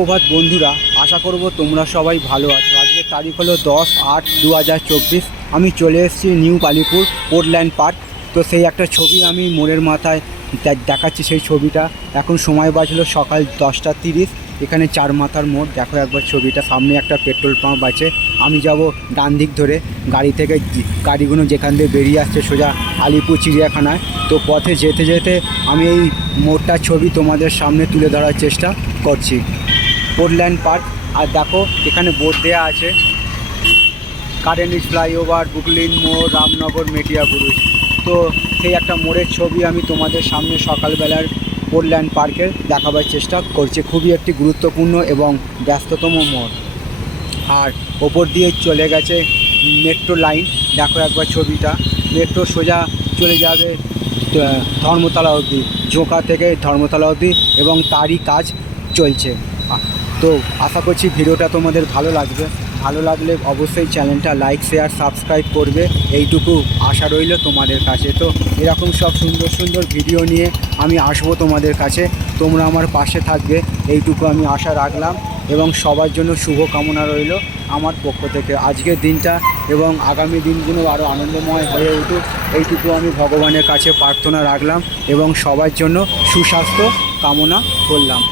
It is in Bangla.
প্রভাত বন্ধুরা, আশা করব তোমরা সবাই ভালো আছো। আজকের তারিখ হলো দশ আট দু হাজার চব্বিশ। আমি চলে এসেছি নিউ কালীপুর পোর্টল্যান্ড পার্ক। তো সেই একটা ছবি আমি মোড়ের মাথায় দেখাচ্ছি সেই ছবিটা। এখন সময় বাজলো সকাল দশটা তিরিশ। এখানে চার মাথার মোড়। দেখো একবার ছবিটা। সামনে একটা পেট্রোল পাম্প আছে। আমি যাব ডান দিক ধরে। গাড়ি থেকে গাড়িগুলো যেখান দিয়ে বেরিয়ে আসছে সোজা আলিপুর চিড়িয়াখানায়। তো পথে যেতে যেতে আমি এই মোড়টার ছবি তোমাদের সামনে তুলে ধরার চেষ্টা করছি। পোর্টল্যান্ড পার্ক আর দেখো, এখানে বোর্ড দেওয়া আছে। কারেন্ট ফ্লাইওভার বুকলিন মোড় রামনগর মেটিয়া মেটিয়াবুরুজ তো সেই একটা মোড়ের ছবি আমি তোমাদের সামনে সকালবেলার পোর্টল্যান্ড পার্কের দেখাবার চেষ্টা করছি। খুবই একটি গুরুত্বপূর্ণ এবং ব্যস্ততম মোড়। আর ওপর দিয়ে চলে গেছে মেট্রো লাইন দেখো একবার ছবিটা। মেট্রো সোজা চলে যাবে ধর্মতলা অবধি। ঝোঁকা থেকে ধর্মতলা অবধি এবং তারই কাজ চলছে। তো আশা করছি ভিডিওটা তোমাদের ভালো লাগবে। ভালো লাগলে অবশ্যই চ্যানেলটা লাইক, শেয়ার, সাবস্ক্রাইব করবে। এইটুকু আশা রইল তোমাদের কাছে। তো এরকম সব সুন্দর সুন্দর ভিডিও নিয়ে আমি আসব তোমাদের কাছে। তোমরা আমার পাশে থাকবে। এইটুকু আমি আশা রাখলাম এবং সবার জন্য শুভ কামনা রইল আমার পক্ষ থেকে। আজকের দিনটা এবং আগামী দিনগুলো আরও আনন্দময় হয়ে উঠুক। এইটুকু আমি ভগবানের কাছে প্রার্থনা রাখলাম এবং সবার জন্য সুস্বাস্থ্য কামনা করলাম।